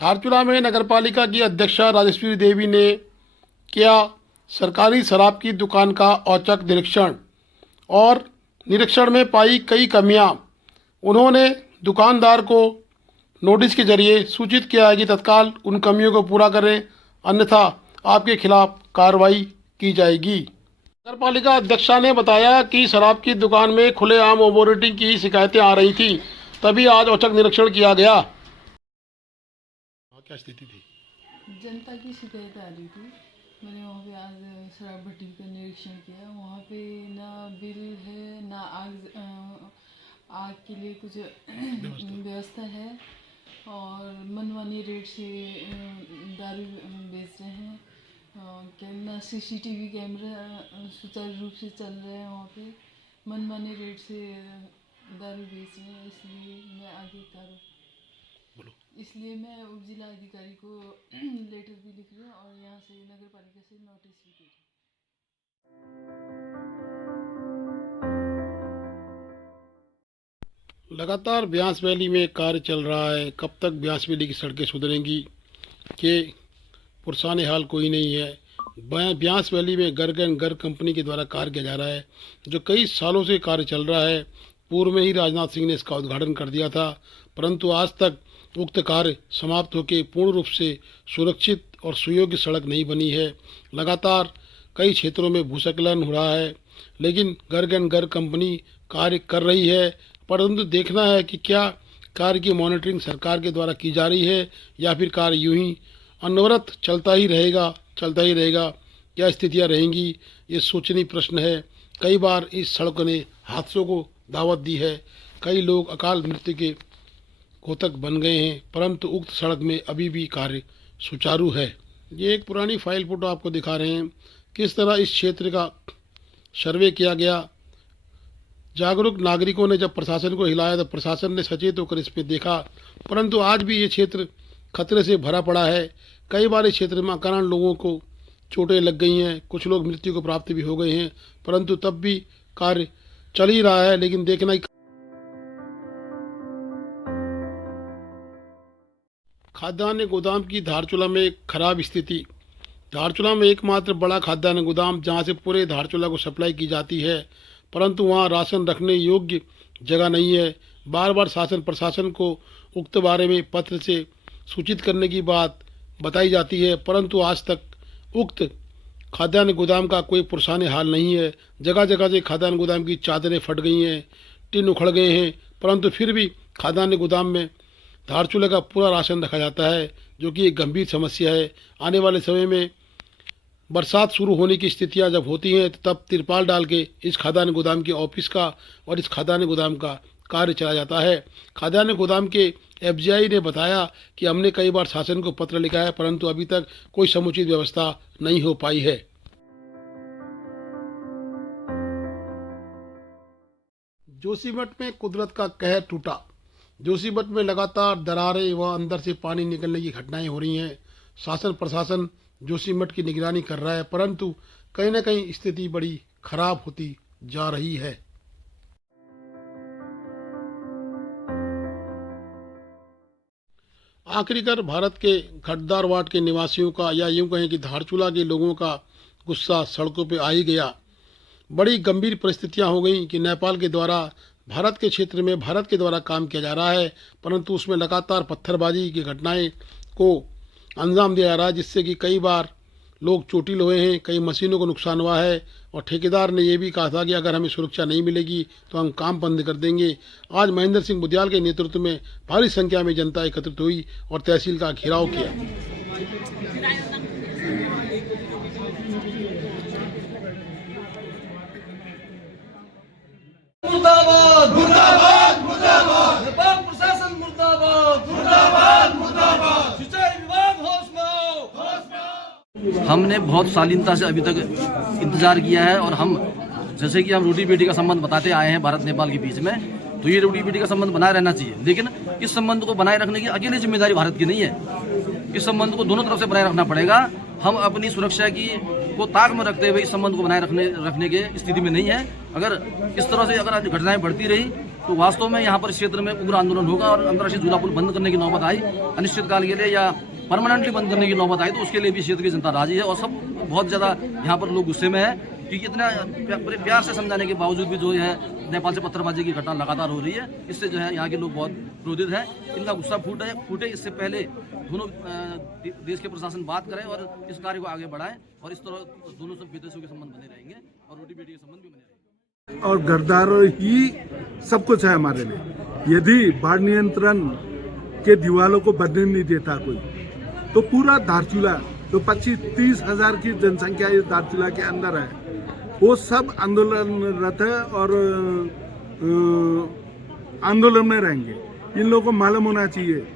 धारचूला में नगरपालिका की अध्यक्षा राजेश्वरी देवी ने किया सरकारी शराब की दुकान का औचक निरीक्षण और निरीक्षण में पाई कई कमियां। उन्होंने दुकानदार को नोटिस के जरिए सूचित किया है कि तत्काल उन कमियों को पूरा करें, अन्यथा आपके खिलाफ कार्रवाई की जाएगी। नगरपालिका अध्यक्षा ने बताया कि शराब की दुकान में खुलेआम ओवररेटिंग की शिकायतें आ रही थी, तभी आज औचक निरीक्षण किया गया। क्या स्थिति थी? जनता की शिकायत आ रही थी। मैंने वहाँ पे आज शराब भट्टी का निरीक्षण किया। वहाँ पे ना बिल है, ना आग के लिए कुछ व्यवस्था है और मनमानी रेट से दारू बेच रहे हैं। क्या ना सीसीटीवी कैमरा सुचारू रूप से चल रहे हैं। वहाँ पे मनमानी रेट से दारू बेच रहे हैं। इसलिए मैं उप जिला अधिकारी को लेटर भी लिख रही हूँ और यहाँ से नगर पालिका से नोटिस भी दे रही हूँ। लगातार ब्यास वैली में कार्य चल रहा है। कब तक ब्यास वैली की सड़कें सुधरेंगी के पुरसाने हाल कोई नहीं है। ब्यास वैली में घर कंपनी के द्वारा कार्य किया जा रहा है, जो कई सालों से कार्य चल रहा है। पूर्व में ही राजनाथ सिंह ने इसका उद्घाटन कर दिया था, परंतु आज तक उक्त कार्य समाप्त होकर पूर्ण रूप से सुरक्षित और सुयोग्य सड़क नहीं बनी है। लगातार कई क्षेत्रों में भूस्खलन हो रहा है, लेकिन घर कंपनी कार्य कर रही है, परंतु देखना है कि क्या कार्य की मॉनिटरिंग सरकार के द्वारा की जा रही है या फिर कार्य यूं ही अनवरत चलता ही रहेगा। क्या स्थितियां रहेंगी, ये सोचनीय प्रश्न है। कई बार इस सड़क ने हादसों को दावत दी है, कई लोग अकाल मृत्यु के घातक बन गए हैं, परंतु उक्त सड़क में अभी भी कार्य सुचारू है। ये एक पुरानी फाइल फोटो आपको दिखा रहे हैं, किस तरह इस क्षेत्र का सर्वे किया गया। जागरूक नागरिकों ने जब प्रशासन को हिलाया तो प्रशासन ने सचेत होकर इस पर देखा, परंतु आज भी ये क्षेत्र खतरे से भरा पड़ा है। कई बार इस क्षेत्र में अकारण लोगों को चोटें लग गई हैं, कुछ लोग मृत्यु को प्राप्त भी हो गए हैं, परंतु तब भी कार्य चल ही रहा है। लेकिन देखना ही खाद्यान्न गोदाम की धारचूला में खराब स्थिति। धारचूला में एकमात्र बड़ा खाद्यान्न गोदाम जहां से पूरे धारचूला को सप्लाई की जाती है, परंतु वहां राशन रखने योग्य जगह नहीं है। बार बार शासन प्रशासन को उक्त बारे में पत्र से सूचित करने की बात बताई जाती है, परंतु आज तक उक्त खाद्यान्न गोदाम का कोई पुरसाने हाल नहीं है। जगह जगह से खाद्यान्न गोदाम की चादरें फट गई हैं, टिन उखड़ गए हैं, परंतु फिर भी खाद्यान्न गोदाम में धारचूले का पूरा राशन रखा जाता है, जो कि एक गंभीर समस्या है। आने वाले समय में बरसात शुरू होने की स्थितियां जब होती हैं, तब तिरपाल डाल के इस खाद्यान्न गोदाम के ऑफिस का और इस खाद्यान्न गोदाम का कार्य चला जाता है। खाद्यान्न गोदाम के एफजीआई ने बताया कि हमने कई बार शासन को पत्र लिखा है, परंतु अभी तक कोई समुचित व्यवस्था नहीं हो पाई है। जोशीमठ में कुदरत का कहर टूटा। जोशीमठ में लगातार दरारें व अंदर से पानी निकलने की घटनाएं हो रही हैं। शासन प्रशासन जोशीमठ की निगरानी कर रहा है, परंतु कहीं न कहीं स्थिति बड़ी खराब होती जा रही है। आखिरकार भारत के घटदारवाट के निवासियों का, या यूं कहें कि धारचूला के लोगों का गुस्सा सड़कों पे आ ही गया। बड़ी गंभीर परिस्थितियां हो गई कि नेपाल के द्वारा भारत के क्षेत्र में भारत के द्वारा काम किया जा रहा है, परंतु उसमें लगातार पत्थरबाजी की घटनाएं को अंजाम दिया जा रहा है, जिससे कि कई बार लोग चोटिल हुए हैं, कई मशीनों को नुकसान हुआ है। और ठेकेदार ने यह भी कहा था कि अगर हमें सुरक्षा नहीं मिलेगी तो हम काम बंद कर देंगे। आज महेंद्र सिंह बुदियाल के नेतृत्व में भारी संख्या में जनता एकत्रित हुई और तहसील का घेराव किया। मुर्दाबाद मुर्दाबाद मुर्दाबाद, नेपाल प्रशासन मुर्दाबाद मुर्दाबाद मुर्दाबाद, सिंचाई विभाग होश में आओ। हमने बहुत शालीनता से अभी तक इंतजार किया है, और हम जैसे कि हम रोटी बेटी का संबंध बताते आए हैं भारत नेपाल के बीच में, तो ये रोटी बेटी का संबंध बनाए रहना चाहिए। लेकिन इस संबंध को बनाए रखने की अकेली जिम्मेदारी भारत की नहीं है, इस संबंध को दोनों तरफ से बनाए रखना पड़ेगा। हम अपनी सुरक्षा की को ताक में रखते हुए इस संबंध को बनाए रखने के स्थिति में नहीं है। अगर इस तरह से अगर घटनाएं बढ़ती रही तो वास्तव में यहाँ पर इस क्षेत्र में उग्र आंदोलन होगा और अंतर्राष्ट्रीय झूला पुल बंद करने की नौबत आई अनिश्चितकाल के लिए या परमानेंटली बंद करने की नौबत आई तो उसके लिए भी क्षेत्र की जनता राजी है और सब बहुत ज़्यादा यहाँ पर लोग गुस्से में है क्योंकि इतना प्यार से समझाने के बावजूद भी जो है नेपाल से पत्थरबाजी की घटना लगातार हो रही है। इससे जो है यहाँ के लोग बहुत क्रोधित हैं। इनका गुस्सा फूटे इससे पहले दोनों देश के प्रशासन बात करें और इस कार्य को आगे बढ़ाएं और इस तरह दोनों सब विदेशों के संबंध बने रहेंगे और रोटी बेटी के संबंध भी बने रहेंगे। और गद्दार ही सब कुछ है हमारे लिए। यदि बाढ़ नियंत्रण के दीवालों को बनने नहीं देता कोई तो पूरा धारचूला जो 25-30 हजार की जनसंख्या इस धारचूला के अंदर है वो सब आंदोलनरत है और आंदोलन में रहेंगे। इन लोगों को मालूम होना चाहिए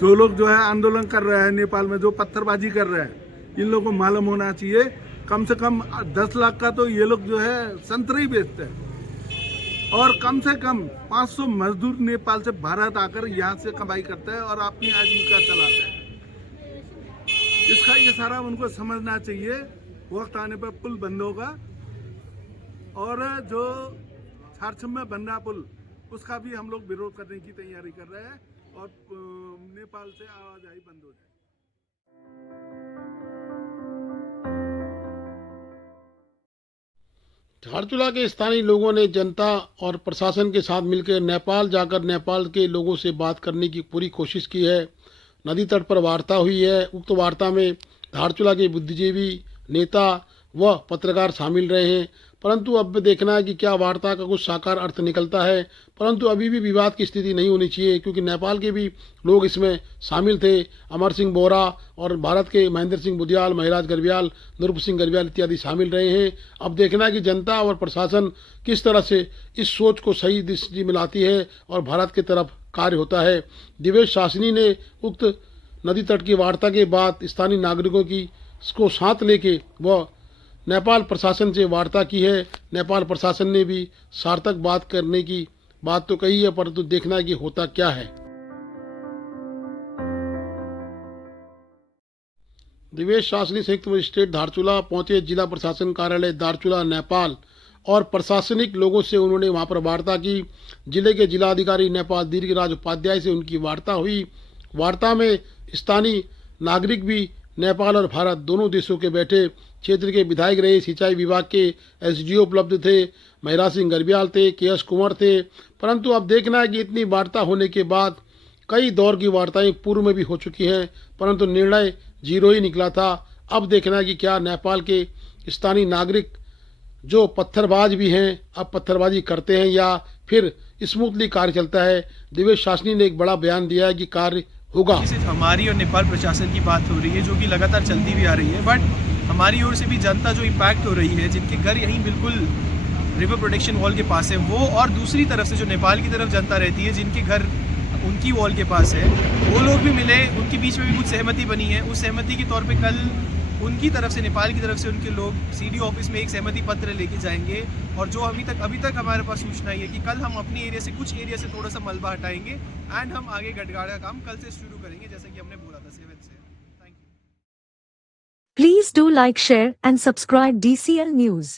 जो लोग जो है आंदोलन कर रहे हैं नेपाल में जो पत्थरबाजी कर रहे हैं इन लोगों को मालूम होना चाहिए कम से कम 10 लाख का तो ये लोग जो है संतरे ही बेचते हैं और कम से कम 500 मजदूर नेपाल से भारत आकर यहाँ से कमाई करते हैं और अपनी आजीविका चलाते हैं। इसका ये सारा उनको समझना चाहिए। वक्त आने पर पुल बंद होगा और जो झारखंड में बन रहा पुल उसका भी हम लोग विरोध करने की तैयारी कर रहे हैं और नेपाल से आवाजाही बंद हो जाए। धारचूला के स्थानीय लोगों ने जनता और प्रशासन के साथ मिलकर नेपाल जाकर नेपाल के लोगों से बात करने की पूरी कोशिश की है। नदी तट पर वार्ता हुई है। उक्त वार्ता में धारचूला के बुद्धिजीवी नेता व पत्रकार शामिल रहे हैं, परंतु अब देखना है कि क्या वार्ता का कुछ साकार अर्थ निकलता है। परंतु अभी भी विवाद की स्थिति नहीं होनी चाहिए क्योंकि नेपाल के भी लोग इसमें शामिल थे। अमर सिंह बोरा और भारत के महेंद्र सिंह बुदियाल, महिराज गर्ब्याल, नूरप सिंह गर्ब्याल इत्यादि शामिल रहे हैं। अब देखना है कि जनता और प्रशासन किस तरह से इस सोच को सही दिशा में लाती है और भारत की तरफ कार्य होता है। दिवेश शासनी ने उक्त नदी तट की वार्ता के बाद स्थानीय नागरिकों की को साथ लेके वह नेपाल प्रशासन से वार्ता की है। नेपाल प्रशासन ने भी सार्थक बात करने की बात तो कही है, परंतु देखना है कि होता क्या है। दिवेश शासनी संयुक्त मजिस्ट्रेट धारचूला पहुंचे। जिला प्रशासन कार्यालय धारचूला नेपाल और प्रशासनिक लोगों से उन्होंने वहां पर वार्ता की। जिले के जिलाधिकारी नेपाल दीर्घराज उपाध्याय से उनकी वार्ता हुई। वार्ता में स्थानीय नागरिक भी नेपाल और भारत दोनों देशों के बैठे क्षेत्र के विधायक रहे। सिंचाई विभाग के एसडीओ उपलब्ध थे, महिराज सिंह गर्ब्याल थे, केएस कुंवर थे। परंतु अब देखना है कि इतनी वार्ता होने के बाद कई दौर की वार्ताएं पूर्व में भी हो चुकी हैं, परंतु निर्णय जीरो ही निकला था। अब देखना है कि क्या नेपाल के स्थानीय नागरिक जो पत्थरबाज भी हैं अब पत्थरबाजी करते हैं या फिर स्मूथली कार्य चलता है। दिवेश शासनी ने एक बड़ा बयान दिया है कि कार्य होगा। सिर्फ हमारी और नेपाल प्रशासन की बात हो रही है जो कि लगातार चलती भी आ रही है, बट हमारी ओर से भी जनता जो इम्पैक्ट हो रही है जिनके घर यहीं बिल्कुल रिवर प्रोटेक्शन वॉल के पास है वो, और दूसरी तरफ से जो नेपाल की तरफ जनता रहती है जिनके घर उनकी वॉल के पास है वो लोग भी मिले। उनके बीच में भी कुछ सहमति बनी है। उस सहमति के तौर पे कल उनकी तरफ से नेपाल की तरफ से उनके लोग सीडी ऑफिस में एक सहमति पत्र लेके जाएंगे और जो अभी तक हमारे पास सूचना है कि कल हम अपनी एरिया से कुछ एरिया से थोड़ा सा मलबा हटाएंगे एंड हम आगे गटगाड़ का काम कल से शुरू करेंगे जैसा कि हमने बोला था 7 से। Thank you. Please do like, share and subscribe DCL News.